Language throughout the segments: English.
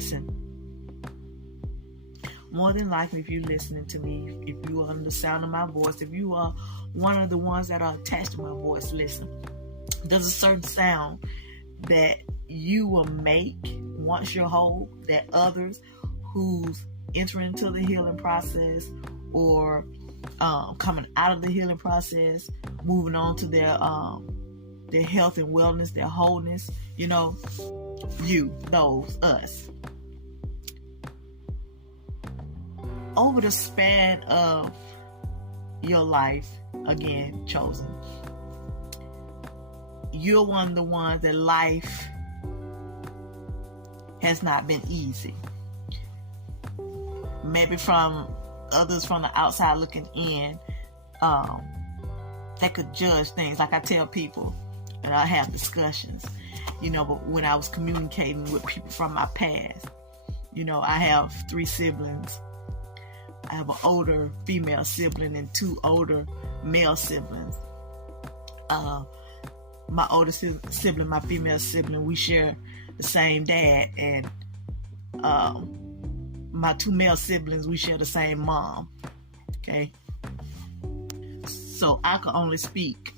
Listen, more than likely, if you're listening to me, if you are under the sound of my voice, if you are one of the ones that are attached to my voice, listen, there's a certain sound that you will make once you're whole that others who's entering into the healing process or coming out of the healing process, moving on to their health and wellness, their wholeness, us. Over the span of your life, again, chosen, you're one of the ones that life has not been easy. Maybe from others from the outside looking in, that could judge things. Like I tell people, and I have discussions, but when I was communicating with people from my past, I have 3 siblings. I have an older female sibling and 2 older male siblings. My older sibling, my female sibling, we share the same dad, and my 2 male siblings, we share the same mom. Okay, so I could only speak.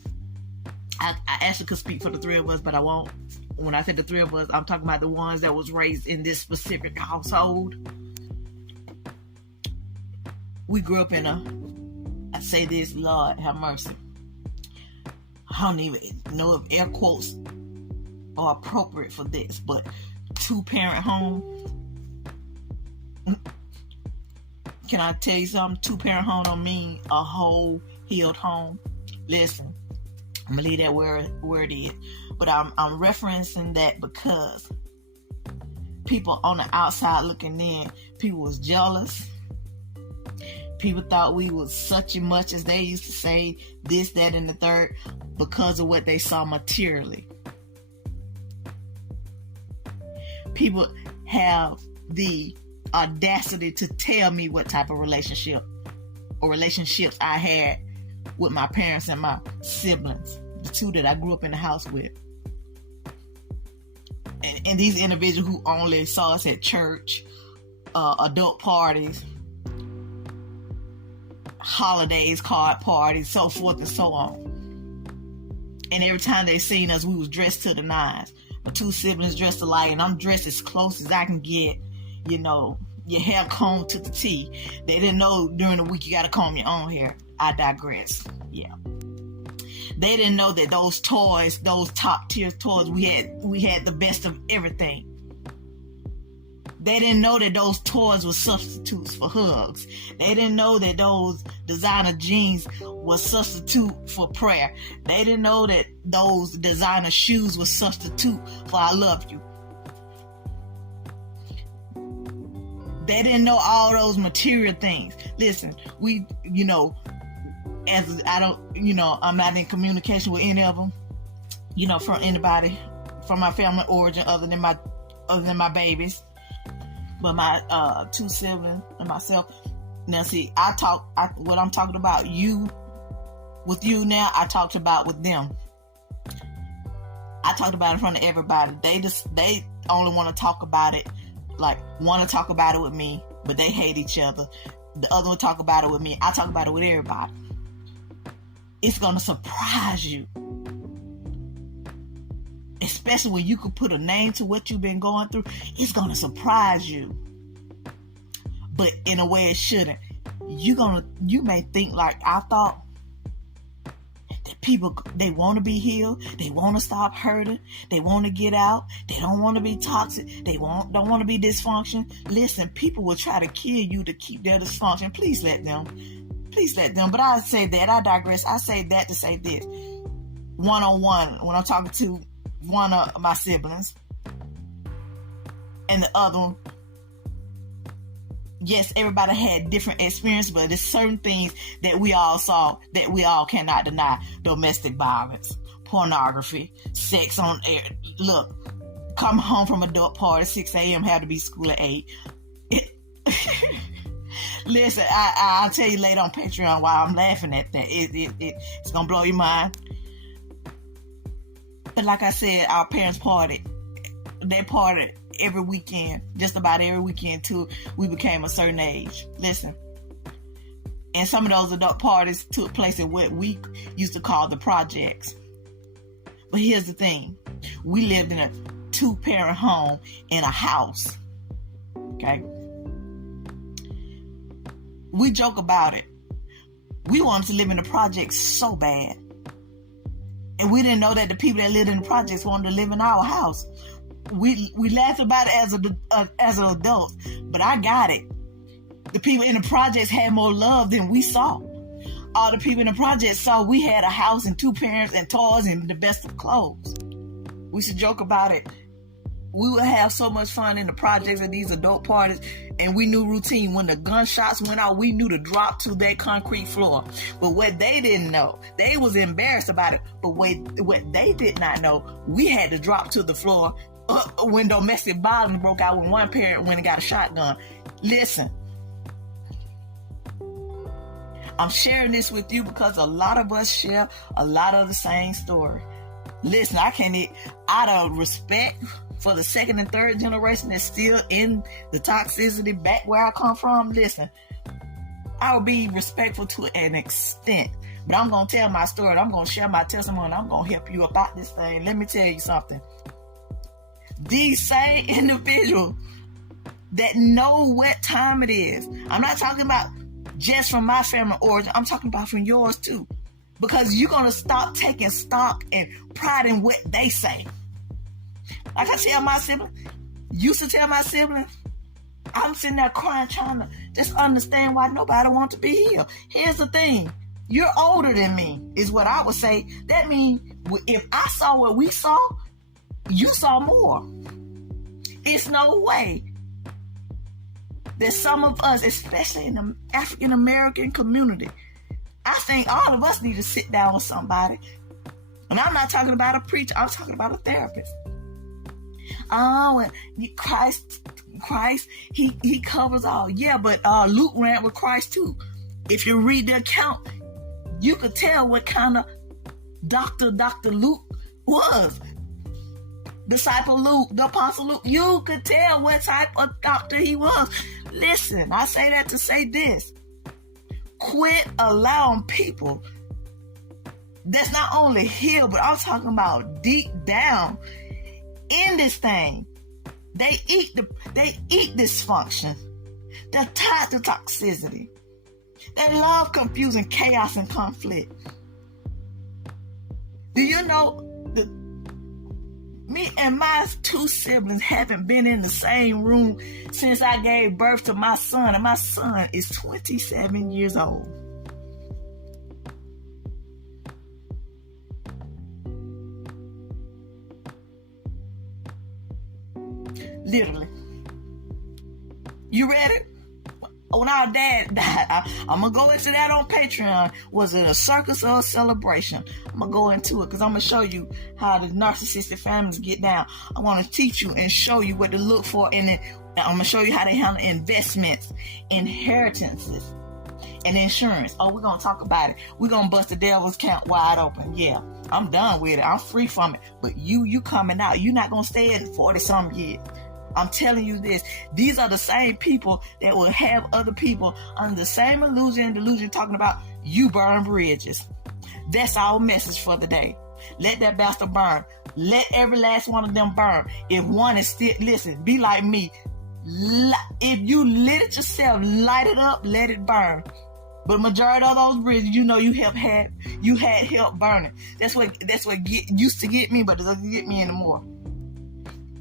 I actually could speak for the 3 of us, but I won't. When I say the 3 of us, I'm talking about the ones that was raised in this specific household. We grew up in I say this, Lord have mercy, I don't even know if air quotes are appropriate for this, but 2-parent home. Can I tell you something? 2-parent home don't mean a whole healed home. Listen, I'm gonna leave that where it is, but I'm referencing that because people on the outside looking in, people was jealous. People thought we was such and much, as they used to say, this, that, and the third, because of what they saw materially. People have the audacity to tell me what type of relationship or relationships I had with my parents and my siblings, the 2 that I grew up in the house with. And these individuals who only saw us at church, adult parties, holidays, card parties, so forth and so on. And every time they seen us, we was dressed to the nines. My 2 siblings dressed alike, and I'm dressed as close as I can get. Your hair combed to the T. They didn't know during the week you got to comb your own hair. I digress. Yeah. They didn't know that those toys, those top tier toys, we had the best of everything. They didn't know that those toys were substitutes for hugs. They didn't know that those designer jeans were substitute for prayer. They didn't know that those designer shoes were substitute for I love you. They didn't know all those material things. Listen, as I don't, I'm not in communication with any of them, from anybody from my family origin other than my babies. But my 2 siblings and myself. Now, see, what I'm talking about with you now, I talked about with them. I talked about it in front of everybody. They only want to talk about it, want to talk about it with me, but they hate each other. The other one talk about it with me. I talk about it with everybody. It's going to surprise you. Especially when you could put a name to what you've been going through, it's going to surprise you. But in a way it shouldn't. You may think like I thought, that people, they want to be healed. They want to stop hurting. They want to get out. They don't want to be toxic. They don't want to be dysfunction. Listen, people will try to kill you to keep their dysfunction. Please let them. But I say that, I digress. I say that to say this. One-on-one, when I'm talking to one of my siblings and the other one, yes, everybody had different experience, but there's certain things that we all saw that we all cannot deny. Domestic violence, pornography, sex on air. Look, come home from adult party 6 a.m. have to be school at 8. Listen, I'll tell you later on Patreon why I'm laughing at that. It's gonna blow your mind. But like I said, our parents partied. They partied every weekend, just about every weekend till we became a certain age. Listen. And some of those adult parties took place at what we used to call the projects. But here's the thing. We lived in a 2-parent home in a house. Okay? We joke about it. We wanted to live in the projects so bad. And we didn't know that the people that lived in the projects wanted to live in our house. We laughed about it as an adult, but I got it. The people in the projects had more love than we saw. All the people in the projects saw we had a house and 2 parents and toys and the best of clothes. We used to joke about it. We would have so much fun in the projects and these adult parties, and we knew routine. When the gunshots went out, we knew to drop to that concrete floor. But what they didn't know, they was embarrassed about it. But what they did not know, we had to drop to the floor when domestic violence broke out when one parent went and got a shotgun. Listen, I'm sharing this with you because a lot of us share a lot of the same story. Listen, I can't, out of respect for the 2nd and 3rd generation that's still in the toxicity back where I come from, listen, I will be respectful to an extent. But I'm going to tell my story. I'm going to share my testimony. I'm going to help you about this thing. Let me tell you something. These same individuals that know what time it is. I'm not talking about just from my family origin. I'm talking about from yours too. Because you're going to stop taking stock and pride in what they say. Like I tell my siblings, used to tell my siblings, I'm sitting there crying, trying to just understand why nobody wants to be here. Here's the thing. You're older than me, is what I would say. That means if I saw what we saw, you saw more. It's no way that some of us, especially in the African American community, I think all of us need to sit down with somebody. And I'm not talking about a preacher. I'm talking about a therapist. Oh, Christ, he covers all. Yeah, but Luke ran with Christ too. If you read the account, you could tell what kind of Dr. Luke was. Disciple Luke, the Apostle Luke, you could tell what type of doctor he was. Listen, I say that to say this. Quit allowing people that's not only here, but I'm talking about deep down in this thing. They eat dysfunction. They're tied to toxicity. They love confusing chaos and conflict. Do you know that me and my 2 siblings haven't been in the same room since I gave birth to my son, and my son is 27 years old. Literally. You ready? When our dad died, I'm going to go into that on Patreon. Was it a circus or a celebration? I'm going to go into it because I'm going to show you how the narcissistic families get down. I want to teach you and show you what to look for in it. I'm going to show you how they handle investments, inheritances, and insurance. Oh, we're going to talk about it. We're going to bust the devil's count wide open. Yeah, I'm done with it. I'm free from it. But you coming out. You're not going to stay at 40-some years. I'm telling you this. These are the same people that will have other people under the same illusion and delusion talking about you burn bridges. That's our message for the day. Let that bastard burn. Let every last one of them burn. If one is still, listen, be like me. If you lit it yourself, light it up, let it burn. But majority of those bridges, you know, you had help burning. That's what used to get me, but it doesn't get me anymore.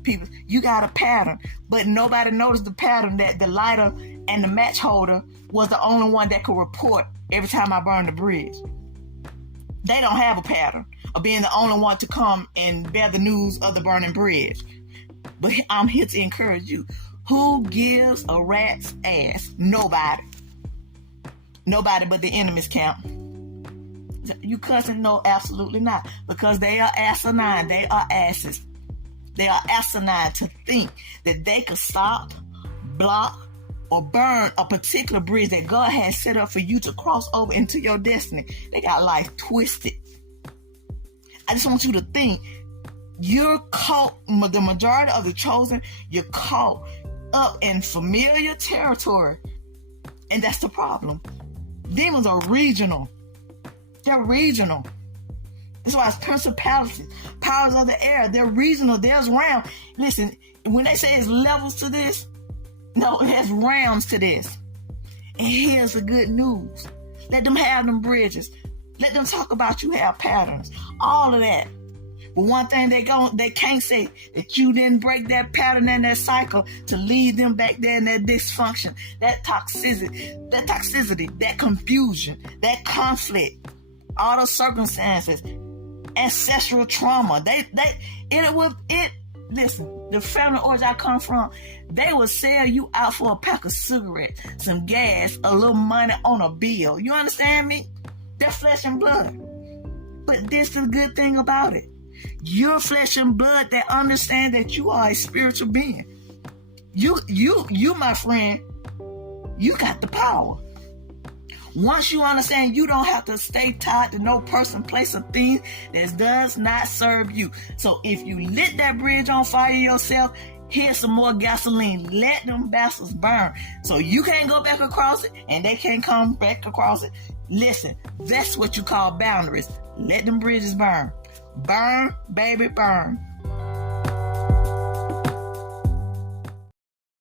People, you got a pattern, but nobody noticed the pattern that the lighter and the match holder was the only one that could report every time I burned the bridge. They don't have a pattern of being the only one to come and bear the news of the burning bridge. But I'm here to encourage you. Who gives a rat's ass? Nobody. Nobody but the enemy's camp. You cussing? No, absolutely not. Because they are asinine. They are asses. They are asinine to think that they could stop, block, or burn a particular bridge that God has set up for you to cross over into your destiny. They got life twisted. I just want you to think You're caught, the majority of the chosen, you're caught up in familiar territory. And that's the problem. Demons are regional. They're regional. That's why it's principalities, powers of the air. They're regional. There's realm. Listen, when they say it's levels to this, no, it has realms to this. And here's the good news. Let them have them bridges. Let them talk about you have patterns. All of that. But one thing they can't say that you didn't break that pattern and that cycle to lead them back there in that dysfunction, that toxicity, that confusion, that conflict, all the circumstances, ancestral trauma. Listen, the family origin I come from, they will sell you out for a pack of cigarettes, some gas, a little money on a bill. You understand me? They're flesh and blood. But this is the good thing about it. You're flesh and blood that understand that you are a spiritual being. You, my friend, you got the power. Once you understand, you don't have to stay tied to no person, place, or thing that does not serve you. So if you lit that bridge on fire yourself, here's some more gasoline. Let them bastards burn. So you can't go back across it, and they can't come back across it. Listen, that's what you call boundaries. Let them bridges burn. Burn, baby, burn.